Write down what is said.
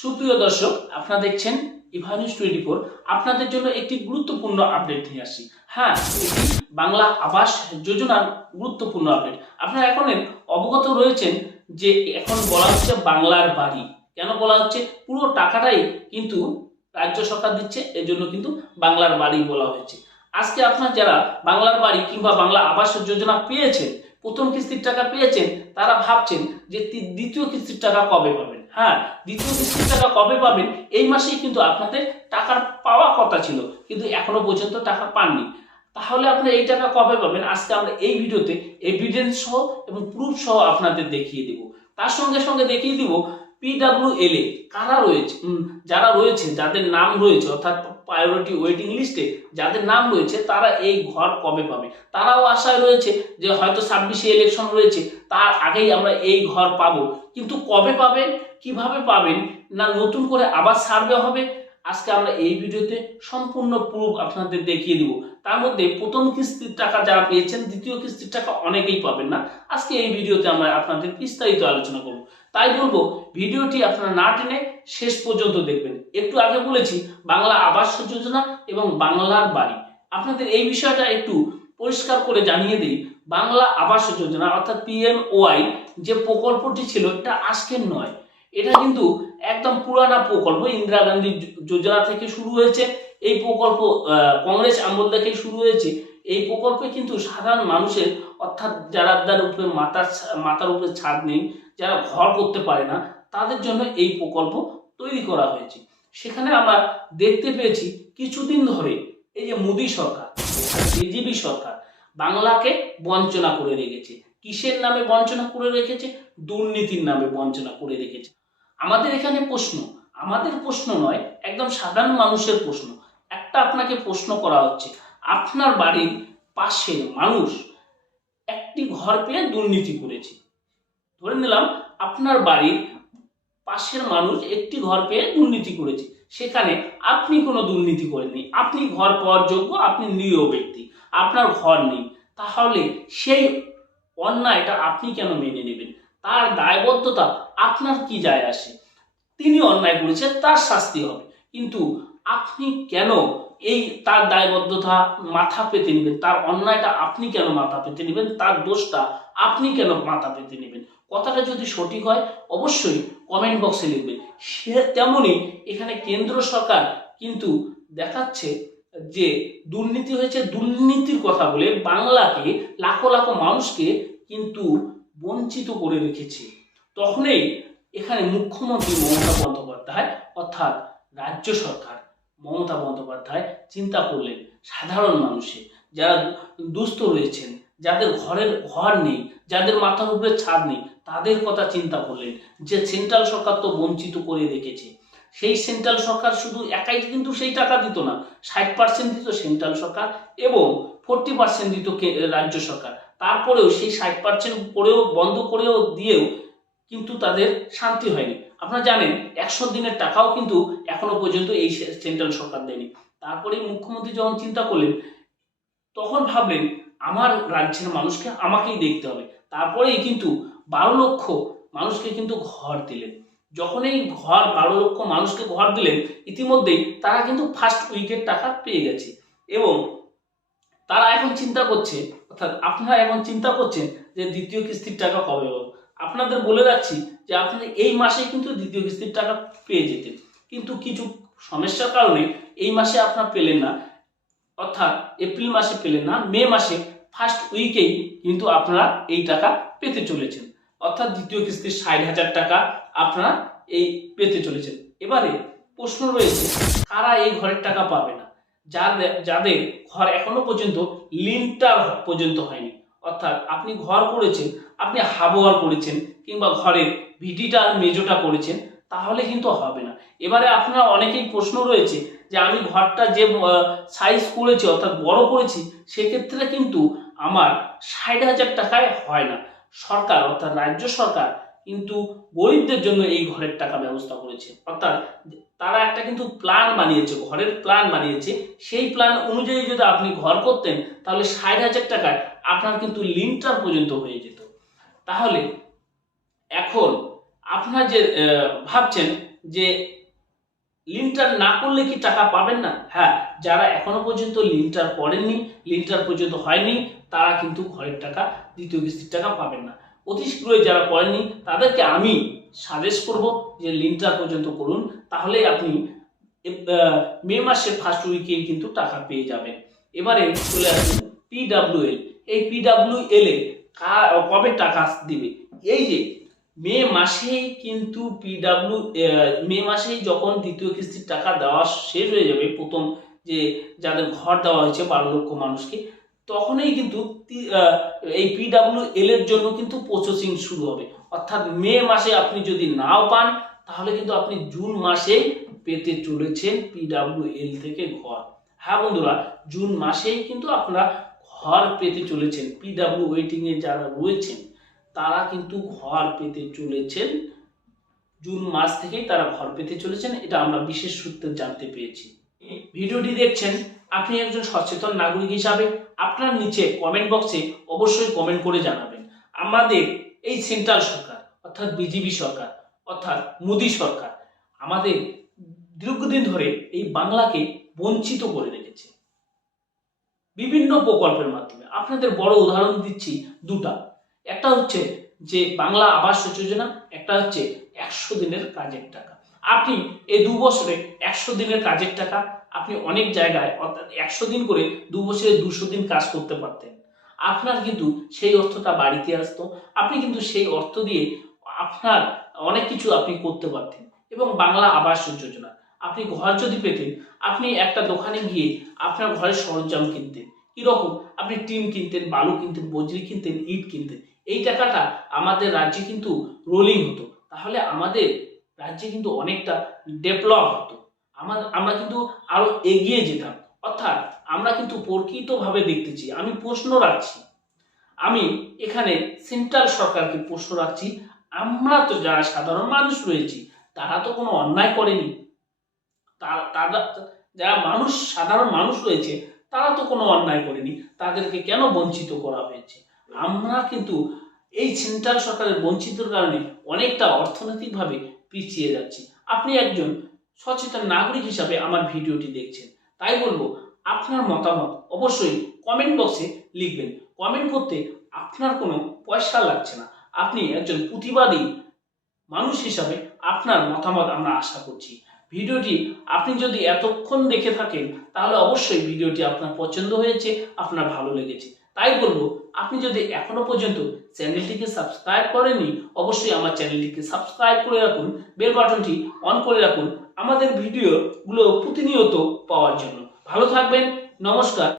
সুপ্রিয় দর্শক, আপনারা দেখছেন ইভানিউজ 24। আপনাদের জন্য একটি গুরুত্বপূর্ণ আপডেট নিয়ে আসি। হ্যাঁ, এটি বাংলা আবাস যোজনার গুরুত্বপূর্ণ আপডেট। আপনারা এখন অবগত রয়েছেন যে এখন বলা হচ্ছে বাংলার বাড়ি। কেন বলা হচ্ছে? পুরো টাকাটাই কিন্তু রাজ্য সরকার দিচ্ছে, এজন্য কিন্তু বাংলার বাড়ি বলা হয়েছে। আজকে আপনার যারা বাংলার বাড়ি কিংবা বাংলা আবাস যোজনা পেয়েছেন, প্রথম কিস্তির টাকা পেয়েছেন, তারা ভাবছেন যে দ্বিতীয় কিস্তির টাকা কবে পাবেন। হ্যাঁ, দ্বিতীয় কিস্তির টাকা কবে পাবেন, এই মাসেই কিন্তু আপনাদের টাকার পাওয়া কথা ছিল, কিন্তু এখনো পর্যন্ত টাকা পাননি। তাহলে আপনারা এই টাকা কবে পাবেন, আজকে আমরা এই ভিডিওতে এভিডেন্স সহ এবং প্রুফ সহ আপনাদের দেখিয়ে দেব। তার সঙ্গে সঙ্গে দেখিয়ে দিব PWLA কারা রয়েছে, যারা রয়েছে, যাদের নাম রয়েছে, অর্থাৎ প্রায়োরিটি ওয়েটিং লিস্টে যাদের নাম রয়েছে, তারা এই ঘর কবে পাবে। তারাও আশায় রয়েছে যে হয়তো 26-এ ইলেকশন রয়েছে, তার আগেই আমরা এই ঘর পাবো। কিন্তু কবে পাবেন, কিভাবে পাবেন, না নতুন করে আবার সার্ভে হবে, আজকে আমরা এই ভিডিওতে সম্পূর্ণ প্রুফ আপনাদের দেখিয়ে দিব। তার মধ্যে প্রথম কিস্তির টাকা যারা পেয়েছেন, দ্বিতীয় কিস্তির টাকা অনেকেই পাবেন না। আজকে এই ভিডিওতে আমরা আপনাদের বিস্তারিত আলোচনা করব। তাই বলবো, ভিডিওটি আপনারা না টেনে শেষ পর্যন্ত দেখবেন। একটু আগে বলেছি বাংলা আবাস যোজনা এবং বাংলার বাড়ি। আপনাদের এই বিষয়টা একটু পরিষ্কার করে জানিয়ে দিই। বাংলা আবাস যোজনা অর্থাৎ PMOY যে প্রকল্পটি ছিল, এটা আজকের নয়, এটা কিন্তু একদম পুরানা প্রকল্প। ইন্দিরা গান্ধী যোজনা থেকে শুরু হয়েছে এই প্রকল্প, কংগ্রেস আমল থেকে শুরু হয়েছে। এই প্রকল্পে কিন্তু সাধারণ মানুষের, অর্থাৎ যারা উপরে মাথার উপরে ছাদ নেই, যারা ঘর করতে পারে না, তাদের জন্য এই প্রকল্প তৈরি করা হয়েছে। সেখানে আমরা দেখতে পেয়েছি কিছুদিন ধরে এই যে মোদী সরকার, BJP সরকার বাংলাকে বঞ্চনা করে রেখেছে। কিসের নামে বঞ্চনা করে রেখেছে? দুর্নীতির নামে বঞ্চনা করে রেখেছে। আমাদের এখানে প্রশ্ন, আমাদের প্রশ্ন নয়, একদম সাধারণ মানুষের প্রশ্ন। একটা আপনাকে প্রশ্ন করা হচ্ছে, আপনার বাড়ির পাশের মানুষ একটি ঘর পেয়ে দুর্নীতি করেছে। ধরে নিলাম আপনার বাড়ির পাশের মানুষ একটি ঘর পেয়ে দুর্নীতি করেছে, সেখানে আপনি কোনো দুর্নীতি করেননি, আপনি ঘর পাওয়ার যোগ্য, আপনি নিরীহ ব্যক্তি, আপনার ঘর নেই। তাহলে সেই অন্যায়টা আপনি কেন মেনে নেবেন? তার দায়বদ্ধতা আপনার কি যায় আসে? তিনি অন্যায় করেছেন, তার শাস্তি হবে, কিন্তু আপনি কেন এই তার দায়বদ্ধতা মাথা পেতে নেবেন? তার অন্যায়টা আপনি কেন মাথা পেতে নেবেন? তার দোষটা আপনি কেন মাথা পেতে নেবেন? কথাটা যদি সঠিক হয় অবশ্যই কমেন্ট বক্সে লিখবেন। সে তেমনই এখানে কেন্দ্র সরকার কিন্তু দেখাচ্ছে যে দুর্নীতি হয়েছে, দুর্নীতির কথা বলে বাংলাকে, লাখো লাখো মানুষকে কিন্তু বঞ্চিত করে রেখেছে। তখনই এখানে মুখ্যমন্ত্রী মমতা বন্দ্যোপাধ্যায়, অর্থাৎ রাজ্য সরকার মমতা বন্দ্যোপাধ্যায় চিন্তা করলেন সাধারণ মানুষের, যারা দুস্থ রয়েছেন, যাদের ঘর নেই, যাদের মাথার উপরে ছাদ নেই, তাদের কথা চিন্তা করলেন। যে সেন্ট্রাল সরকার তো বঞ্চিত করে রেখেছে, সেই সেন্ট্রাল সরকার শুধু একাই কিন্তু সেই টাকা দিত না, 60% দিত সেন্ট্রাল সরকার এবং 40% দিত রাজ্য সরকার। তারপরেও সেই 60% করেও, বন্ধ করেও দিয়েও কিন্তু তাদের শান্তি হয়নি। আপনারা জানেন 100 দিনের টাকাও কিন্তু এখনো পর্যন্ত এই সেন্ট্রাল সরকার দেয়নি। তারপরেই মুখ্যমন্ত্রী যখন চিন্তা করলেন, তখন ভাবলেন আমার রাজ্যের মানুষকে আমাকেই দেখতে হবে। তারপরেই কিন্তু 12 লক্ষ মানুষকে কিন্তু ঘর দিলেন। যখন এই 12 লক্ষ মানুষকে ঘর দিলেন, ইতিমধ্যেই তারা কিন্তু ফার্স্ট উইকের টাকা পেয়ে গেছে এবং তারা এখন চিন্তা করছে, অর্থাৎ আপনারা এখন চিন্তা করছেন যে দ্বিতীয় কিস্তির টাকা কবে পাবো। আপনাদের বলে রাখছি যে আপনাদের এই মাসে কিন্তু দ্বিতীয় কিস্তির টাকা পেয়ে যেতেন, কিন্তু কিছু সমস্যার কারণে এই মাসে আপনারা পেলেন না, অর্থাৎ এপ্রিল মাসে পেলেন না, মে মাসে ফার্স্ট উইকেই কিন্তু আপনারা এই টাকা পেতে চলেছেন। অর্থাৎ দ্বিতীয় কিস্তির 60,000 টাকা আপনারা এই পেতে চলেছেন। এবারে প্রশ্ন রয়েছে, কারা এই ঘরের টাকা পাবে না? যাদের ঘর এখনো পর্যন্ত লিন্টার পর্যন্ত হয়নি, অর্থাৎ আপনি ঘর করেছেন, আপনি হাফওয়াল করেছেন কিংবা ঘরের ভিটিটা মেজোটা করেছেন, তাহলে কিন্তু হবে না। এবারে আপনারা অনেকেই প্রশ্ন রয়েছে যে আমি ঘরটা যে সাইজ করেছি, অর্থাৎ বড় করেছি, সেক্ষেত্রে কিন্তু আমার 60,000 টাকায় হয় না। সরকার, অর্থাৎ রাজ্য সরকার কিন্তু গরিবদের জন্য এই ঘরের টাকা ব্যবস্থা করেছে, অর্থাৎ তারা একটা কিন্তু প্ল্যান বানিয়েছে, ঘরের প্ল্যান বানিয়েছে। সেই প্ল্যান অনুযায়ী যদি আপনি ঘর করতেন, তাহলে 60,000 টাকায় আপনার কিন্তু লিন্টার পর্যন্ত হয়ে যেত। তাহলে এখন আপনারা যে ভাবছেন যে লিন্টার না করলে কি টাকা পাবেন না? হ্যাঁ, যারা এখনো পর্যন্ত লিন্টার করেননি, লিন্টার পর্যন্ত হয়নি, তারা কিন্তু ঘরের টাকা, দ্বিতীয় কিস্তির টাকা পাবেন না। অতি শীঘ্রই যারা করেননি তাদেরকে আমি সাজেস্ট করব যে লিন্টার পর্যন্ত করুন, তাহলে আপনি মে মাসের ফার্স্ট উইকে কিন্তু টাকা পেয়ে যাবেন। এবারে চলে আসুন পিডাব্লিউএল। এই পিডাব্লিউএল এ কবে টাকা দিবে? এই যে মে মাসেই কিন্তু মে মাসেই যখন দ্বিতীয় কিস্তির টাকা দেওয়া শেষ হয়ে যাবে, প্রথম যে যাদের ঘর দেওয়া হয়েছে 12 লক্ষ মানুষকে, তখনই কিন্তু এই পিডাব্লিউএল এর জন্য কিন্তু প্রসেসিং শুরু হবে। অর্থাৎ মে মাসে আপনি যদি নাও পান, তাহলে কিন্তু আপনি জুন মাসে পেতে চলেছেন পিডাব্লিউএল থেকে ঘর। হ্যাঁ বন্ধুরা, জুন মাসেই কিন্তু আপনারা ঘর পেতে চলেছেন। পিডাব্লিউ ওয়েটিং এ যারা রয়েছেন তারা কিন্তু ঘর পেতে চলেছেন, জুন মাস থেকেই তারা ঘর পেতে চলেছেন, এটা আমরা বিশেষ সূত্রে জানতে পেরেছি। ভিডিওটি দেখছেন, আপনি একজন সচেতন নাগরিক হিসাবে আপনার নিচে কমেন্ট বক্সে অবশ্যই কমেন্ট করে জানাবেন আমাদের এই সেন্ট্রাল সরকার অর্থাৎ বিজেপি সরকার অর্থাৎ মোদী সরকার আমাদের দীর্ঘদিন ধরে এই বাংলাকে বঞ্চিত করে রেখেছে বিভিন্ন প্রকল্পের মাধ্যমে। আপনাদের বড় উদাহরণ দিচ্ছি দুটা। একটা হচ্ছে যে বাংলা আবাস যোজনা, একটা হচ্ছে 100 দিনের কাজের টাকা। আপনি এই 2 বছরে 100 দিনের কাজের টাকা আপনি অনেক জায়গায় অর্থাৎ 100 দিন করে 2 বছরে 200 দিন কাজ করতে পারতেন। আপনার কিন্তু সেই অর্থটা বাড়িতে আসতো, আপনি কিন্তু সেই অর্থ দিয়ে আপনার অনেক কিছু আপনি করতে পারতেন। এবং বাংলা আবাস যোজনা, আপনি ঘর যদি পেতেন, আপনি একটা দোকানে গিয়ে আপনার ঘরের সরঞ্জাম কিনতেন। কিরকম? আপনি টিন কিনতেন, বালু কিনতেন, বজরি কিনতেন, ইট কিনতেন। এই টাকাটা আমাদের রাজ্যে কিন্তু রোলিং হতো, তাহলে আমাদের রাজ্যে কিন্তু অনেকটা ডেভেলপ হতো, আমরা কিন্তু আরো এগিয়ে যেতাম। অর্থাৎ আমরা কিন্তু প্রকৃতভাবে দেখতেছি। আমি প্রশ্ন রাখছি, আমি এখানে সেন্ট্রাল সরকারকে প্রশ্ন রাখছি, আমরা তো যারা সাধারণ মানুষ রয়েছি তারা তো কোনো অন্যায় করেনি, তারা যারা সাধারণ মানুষ রয়েছে তারা তো কোনো অন্যায় করেনি, তাদেরকে কেন বঞ্চিত করা হয়েছে? আমরা কিন্তু এই সেন্ট্রাল সরকারের বঞ্চিতর কারণে অনেকটা অর্থনৈতিকভাবে পিছিয়ে যাচ্ছি। আপনি একজন সচেতন নাগরিক হিসাবে আমার ভিডিওটি দেখছেন, তাই বলবো আপনার মতামত অবশ্যই কমেন্ট বক্সে লিখবেন। কমেন্ট করতে আপনার কোনো পয়সা লাগছে না, আপনি একজন প্রতিবাদী মানুষ হিসাবে আপনার মতামত আমরা আশা করছি। ভিডিওটি আপনি যদি এতক্ষণ দেখে থাকেন তাহলে অবশ্যই ভিডিওটি আপনার পছন্দ হয়েছে, আপনার ভালো লেগেছে। তাই বলবো আপনি যদি এখনো পর্যন্ত চ্যানেলটিকে সাবস্ক্রাইব করেননি, অবশ্যই আমার চ্যানেলটিকে সাবস্ক্রাইব করে রাখুন, বেল বাটনটি অন করে রাখুন আমাদের ভিডিওগুলো প্রতিনিয়ত পাওয়ার জন্য। ভালো থাকবেন, নমস্কার।